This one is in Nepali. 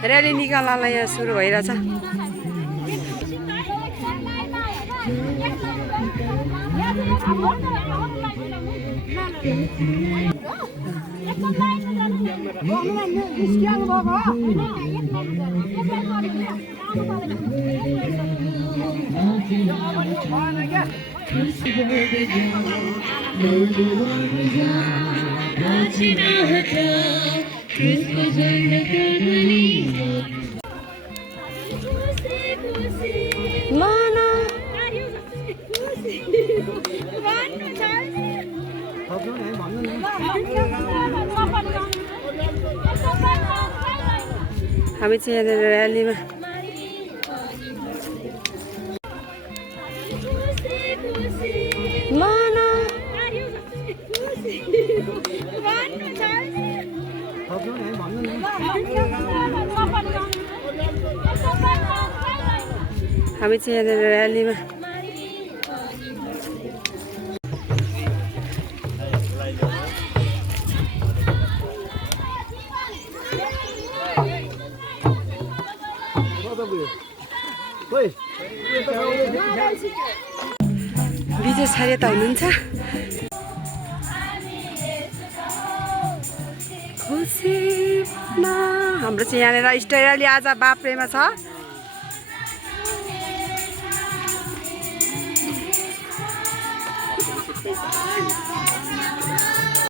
र्याली निकाल्नलाई यहाँ सुरु भइरहेछ। हामी चाहिँ यहाँनिर र्यालीमा विजय छारे त हुनुहुन्छ। हाम्रो चाहिँ यहाँनिर स्टाइल आज बाफ्रेमा छ।